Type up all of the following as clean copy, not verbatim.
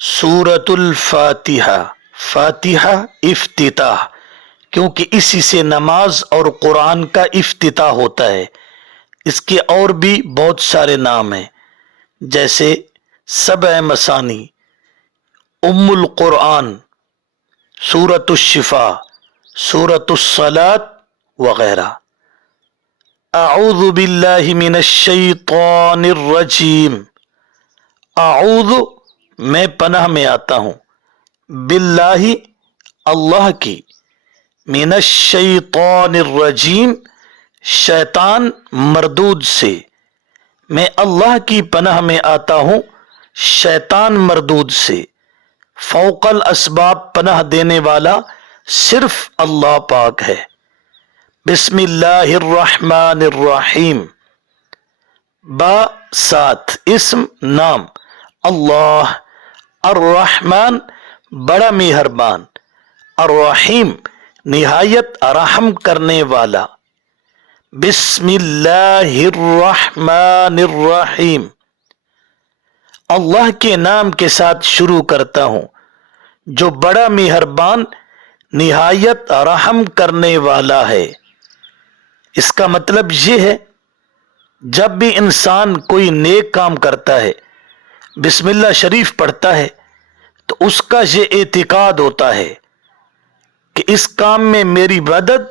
سورۃ الفاتحہ، فاتحہ افتتاح، کیونکہ اسی سے نماز اور قرآن کا افتتاح ہوتا ہے۔ اس کے اور بھی بہت سارے نام ہیں، جیسے سبع مثانی، ام القرآن، سورۃ الشفاء، سورۃ الصلاۃ وغیرہ۔ اعوذ باللہ من الشیطان الرجیم، اعوذ میں پناہ میں آتا ہوں، باللہ اللہ کی، من الشیطان الرجیم شیطان مردود سے، میں اللہ کی پناہ میں آتا ہوں شیطان مردود سے۔ فوق الاسباب پناہ دینے والا صرف اللہ پاک ہے۔ بسم اللہ الرحمن الرحیم، با ساتھ اسم نام اللہ، الرحمن بڑا مہربان، الرحیم نہایت رحم کرنے والا۔ بسم اللہ الرحمن الرحیم، اللہ کے نام کے ساتھ شروع کرتا ہوں جو بڑا مہربان نہایت رحم کرنے والا ہے۔ اس کا مطلب یہ ہے جب بھی انسان کوئی نیک کام کرتا ہے، بسم اللہ شریف پڑھتا ہے، تو اس کا یہ اعتقاد ہوتا ہے کہ اس کام میں میری مدد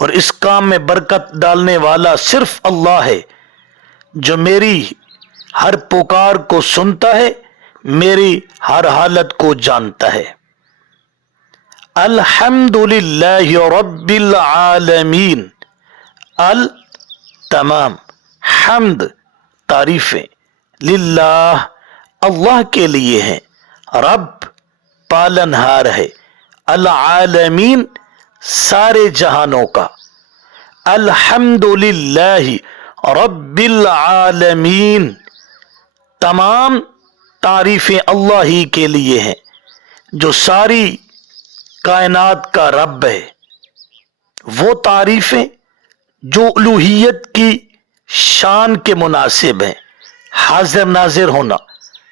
اور اس کام میں برکت ڈالنے والا صرف اللہ ہے، جو میری ہر پکار کو سنتا ہے، میری ہر حالت کو جانتا ہے۔ الحمدللہ رب العالمین، تمام حمد تعریفیں للہ اللہ کے لیے ہیں، رب پالنہار ہے، العالمین سارے جہانوں کا، الحمدللہ رب العالمین تمام تعریفیں اللہ ہی کے لیے ہیں جو ساری کائنات کا رب ہے۔ وہ تعریفیں جو الوہیت کی شان کے مناسب ہیں، حاضر ناظر ہونا،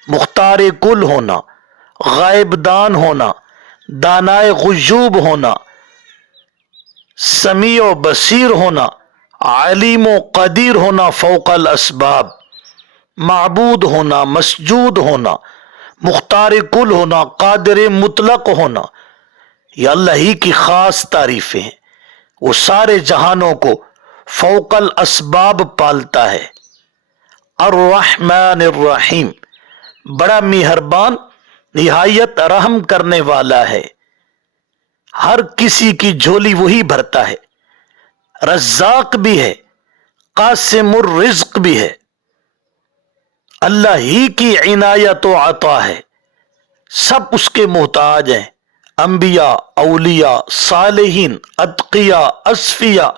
مختار کل ہونا، غائب دان ہونا، دانائے غیوب ہونا، سمیع و بصیر ہونا، علیم و قدیر ہونا، فوق الاسباب معبود ہونا، مسجود ہونا، مختار کل ہونا، قادر مطلق ہونا، یہ اللہ ہی کی خاص تعریفیں ہیں۔ وہ سارے جہانوں کو فوق الاسباب پالتا ہے۔ الرحمن الرحیم بڑا مہربان نہایت رحم کرنے والا ہے۔ ہر کسی کی جھولی وہی بھرتا ہے، رزاق بھی ہے، قاسم الرزق بھی ہے۔ اللہ ہی کی عنایت و عطا ہے، سب اس کے محتاج ہیں، انبیاء، اولیاء، صالحین، اتقیاء، اصفیاء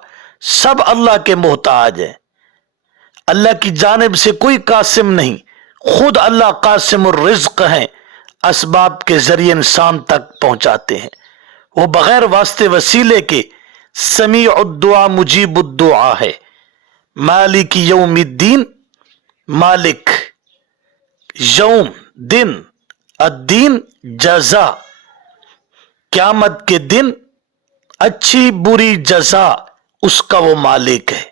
سب اللہ کے محتاج ہیں۔ اللہ کی جانب سے کوئی قاسم نہیں، خود اللہ قاسم الرزق ہیں، اسباب کے ذریعے انسان تک پہنچاتے ہیں۔ وہ بغیر واسطے وسیلے کے سمیع الدعا مجیب الدعا ہے۔ مالک یوم الدین، مالک یوم دن، الدین جزا، قیامت کے دن اچھی بری جزا اس کا وہ مالک ہے۔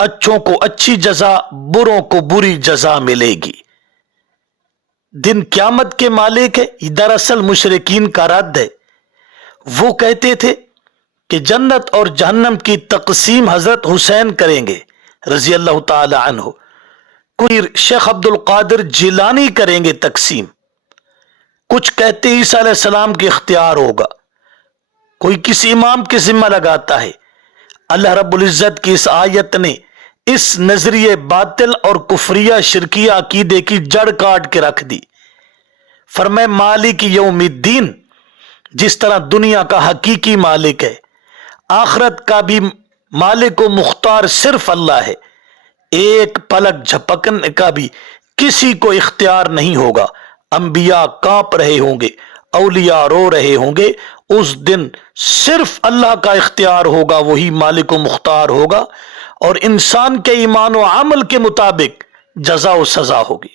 اچھوں کو اچھی جزا، بروں کو بری جزا ملے گی۔ دن قیامت کے مالک ہے، یہ دراصل مشرکین کا رد ہے۔ وہ کہتے تھے کہ جنت اور جہنم کی تقسیم حضرت حسین کریں گے رضی اللہ تعالی عنہ، کوئی شیخ عبد القادر جیلانی کریں گے تقسیم، کچھ کہتے عیسیٰ علیہ السلام کے اختیار ہوگا، کوئی کسی امام کے ذمہ لگاتا ہے۔ اللہ رب العزت کی اس آیت نے اس نظریے باطل اور کفریہ شرکیہ عقیدے کی جڑ کاٹ کے رکھ دی۔ فرمائے مالک یوم الدین، جس طرح دنیا کا حقیقی مالک ہے، آخرت کا بھی مالک و مختار صرف اللہ ہے، ایک پلک جھپکنے کا بھی کسی کو اختیار نہیں ہوگا۔ انبیاء کانپ رہے ہوں گے، اولیاء رو رہے ہوں گے، اس دن صرف اللہ کا اختیار ہوگا، وہی مالک و مختار ہوگا، اور انسان کے ایمان و عمل کے مطابق جزا و سزا ہوگی۔